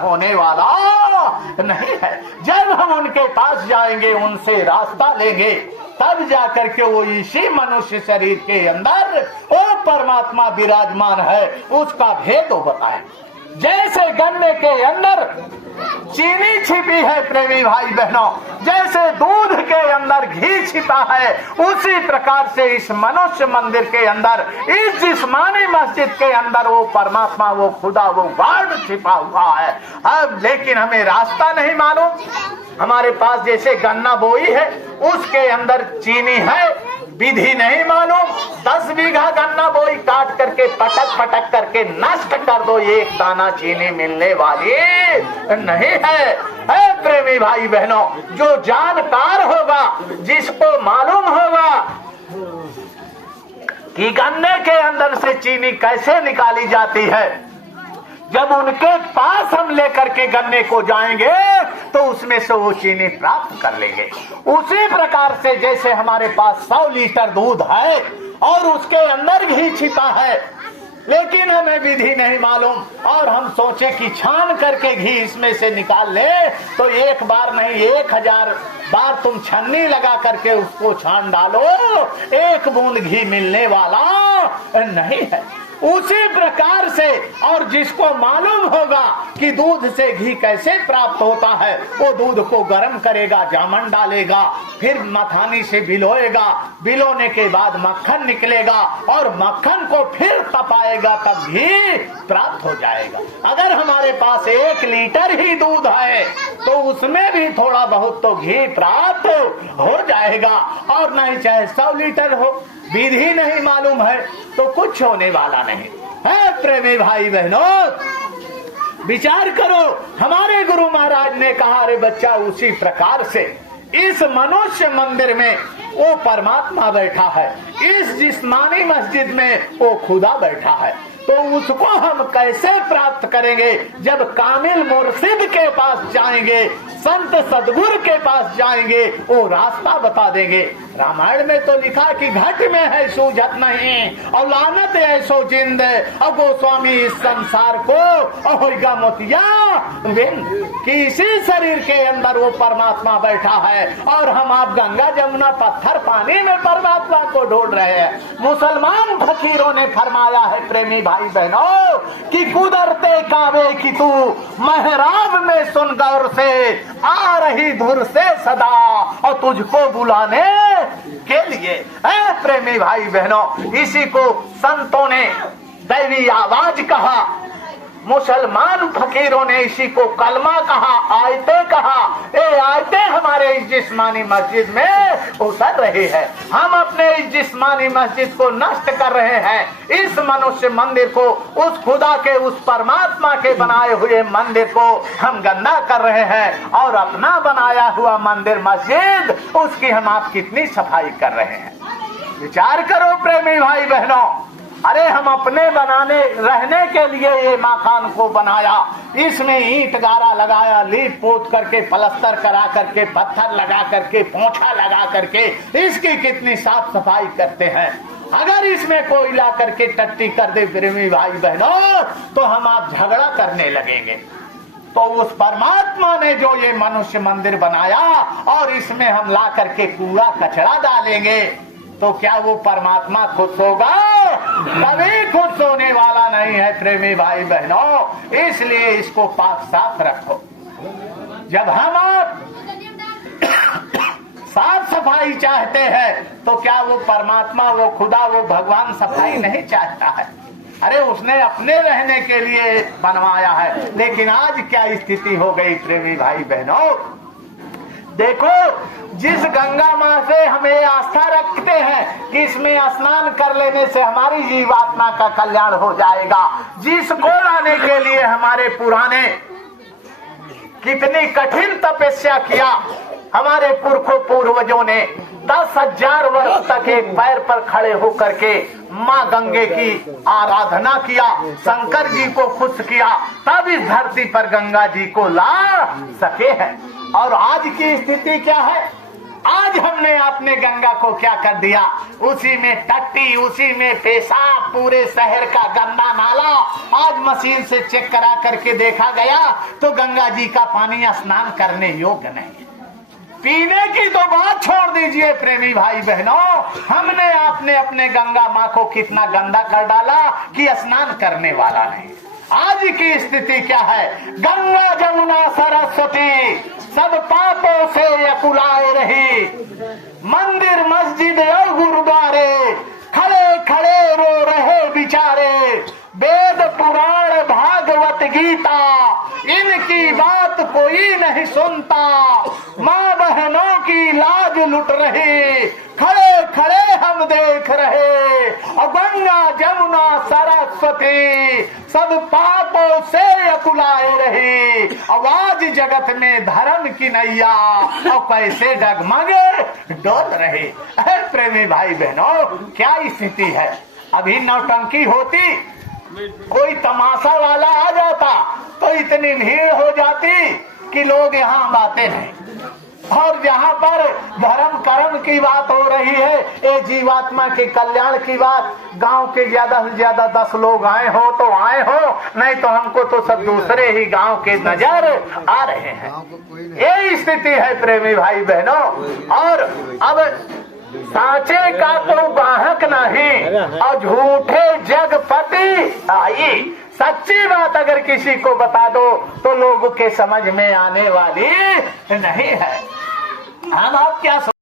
होने वाला नहीं है। जब हम उनके पास जाएंगे, उनसे रास्ता लेंगे, तब जाकर के वो इसी मनुष्य शरीर के अंदर वो परमात्मा विराजमान है, उसका भेद वो बताएंगे। जैसे गन्ने के अंदर चीनी छिपी है प्रेमी भाई बहनों, जैसे दूध के अंदर घी छिपा है, उसी प्रकार से इस मनुष्य मंदिर के अंदर, इस जिस्मानी मस्जिद के अंदर वो परमात्मा, वो खुदा, वो गॉड छिपा हुआ है। अब लेकिन हमें रास्ता नहीं मालूम। हमारे पास जैसे गन्ना बोई है, उसके अंदर चीनी है, विधि नहीं मालूम। 10 बीघा गन्ना बोई काट करके पटक पटक करके नष्ट कर दो, एक दाना चीनी मिलने वाली नहीं है। प्रेमी भाई बहनों, जो जानकार होगा, जिसको मालूम होगा कि गन्ने के अंदर से चीनी कैसे निकाली जाती है, जब उनके पास हम लेकर के गन्ने को जाएंगे तो उसमें से वो चीनी प्राप्त कर लेंगे। उसी प्रकार से जैसे हमारे पास 100 लीटर दूध है और उसके अंदर घी छिपा है, लेकिन हमें विधि नहीं मालूम, और हम सोचे कि छान करके घी इसमें से निकाल ले, तो एक बार नहीं 1000 बार तुम छन्नी लगा करके उसको छान डालो, एक बूंद घी मिलने वाला नहीं है। उसी प्रकार से, और जिसको मालूम होगा कि दूध से घी कैसे प्राप्त होता है, वो दूध को गर्म करेगा, जामन डालेगा, फिर मथानी से भिलोएगा, भिलोने के बाद मक्खन निकलेगा, और मक्खन को फिर तपाएगा, तब घी प्राप्त हो जाएगा। अगर हमारे पास 1 लीटर ही दूध है तो उसमें भी थोड़ा बहुत तो घी प्राप्त हो जाएगा, और नहीं चाहे 100 लीटर हो, विधि नहीं मालूम है तो कुछ होने वाला नहीं है। प्रेमी भाई बहनों, विचार करो, हमारे गुरु महाराज ने कहा, अरे बच्चा, उसी प्रकार से इस मनुष्य मंदिर में वो परमात्मा बैठा है, इस जिस्मानी मस्जिद में वो खुदा बैठा है, तो उसको हम कैसे प्राप्त करेंगे? जब कामिल मुर्शिद के पास जाएंगे, संत सदगुरु के पास जाएंगे, वो रास्ता बता देंगे। रामायण में तो लिखा कि घट में है सूझत नहीं, और लानत है सो जिंद, और गोस्वामी इस संसार को होगा मोतिया कि इसी शरीर के अंदर वो परमात्मा बैठा है, और हम आप गंगा जमुना पत्थर पानी में परमात्मा को ढूंढ रहे हैं। मुसलमान फकीरों ने फरमाया है प्रेमी भाई बहनों कि कुदरते कावे की तू महराब में सुन गौर से, आ रही धुर से सदा, और तुझको बुलाने के लिए। प्रेमी भाई बहनों, इसी को संतों ने दैवी आवाज कहा, मुसलमान फकीरों ने इसी को कलमा कहा, आयते कहा। ये आयते हमारे इस जिस्मानी मस्जिद में उतर रही है। हम अपने इस जिस्मानी मस्जिद को नष्ट कर रहे हैं, इस मनुष्य मंदिर को, उस खुदा के, उस परमात्मा के बनाए हुए मंदिर को हम गंदा कर रहे हैं, और अपना बनाया हुआ मंदिर मस्जिद, उसकी हम आप कितनी सफाई कर रहे हैं। विचार करो प्रेमी भाई बहनों, अरे हम अपने बनाने रहने के लिए ये मकान को बनाया, इसमें ईंट गारा लगाया, लीप पोत करके, प्लास्टर करा करके, पत्थर लगा करके, पोंछा लगा करके, इसकी कितनी साफ सफाई करते हैं। अगर इसमें कोई ला करके टट्टी कर दे प्रेमी भाई बहनों, तो हम आप झगड़ा करने लगेंगे। तो उस परमात्मा ने जो ये मनुष्य मंदिर बनाया, और इसमें हम ला करके कूड़ा कचरा डालेंगे, तो क्या वो परमात्मा खुश होगा? कभी खुश होने वाला नहीं है प्रेमी भाई बहनों। इसलिए इसको पाक साफ रखो। जब हम आप साफ सफाई चाहते हैं, तो क्या वो परमात्मा, वो खुदा, वो भगवान सफाई नहीं चाहता है? अरे उसने अपने रहने के लिए बनवाया है। लेकिन आज क्या स्थिति हो गई प्रेमी भाई बहनों, देखो, जिस गंगा माँ से हमें आस्था रखते हैं कि इसमें स्नान कर लेने से हमारी जीवात्मा का कल्याण हो जाएगा, जिसको लाने के लिए हमारे पुराने कितनी कठिन तपस्या किया, हमारे पुरखों पूर्वजों ने 10,000 वर्ष तक एक पैर पर खड़े होकर के माँ गंगे की आराधना किया, शंकर जी को खुश किया, तब इस धरती पर गंगा जी को ला सके हैं। और आज की स्थिति क्या है? आज हमने अपने गंगा को क्या कर दिया, उसी में टट्टी, उसी में पेशाब, पूरे शहर का गंदा नाला। आज मशीन से चेक करा करके देखा गया तो गंगा जी का पानी स्नान करने योग्य नहीं है। पीने की तो बात छोड़ दीजिए प्रेमी भाई बहनों, हमने आपने अपने गंगा माँ को कितना गंदा कर डाला कि स्नान करने वाला नहीं। आज की स्थिति क्या है, गंगा जमुना सरस्वती सब पापों से अकुलाए रही, मंदिर मस्जिद और गुरुद्वारे खड़े खड़े रो रहे बिचारे, वेद पुराण भागवत गीता इनकी बात कोई नहीं सुनता, माँ बहनों की लाज लुट रही, खड़े खड़े हम देख रहे, और गंगा जमुना सरस्वती सब पापों से अकुलाए रही, आवाज जगत में धर्म की नैया और कैसे डगमगे डोल रहे। प्रेमी भाई बहनों, क्या स्थिति है। अभी नौटंकी होती, कोई तमाशा वाला आ जाता तो इतनी भीड़ हो जाती कि लोग यहाँ आते नहीं। और जहाँ पर धर्म कर्म की बात हो रही है, ये जीवात्मा के कल्याण की बात, गांव के ज्यादा से ज्यादा 10 लोग आए हो तो आए हो, नहीं तो हमको तो सब दूसरे ही गांव के नजर आ रहे हैं। ये स्थिति है प्रेमी भाई बहनों। और अब साचे का तो गाहक नहीं और झूठे जगपति आई। सच्ची बात अगर किसी को बता दो तो लोगों के समझ में आने वाली नहीं है। हम आप क्या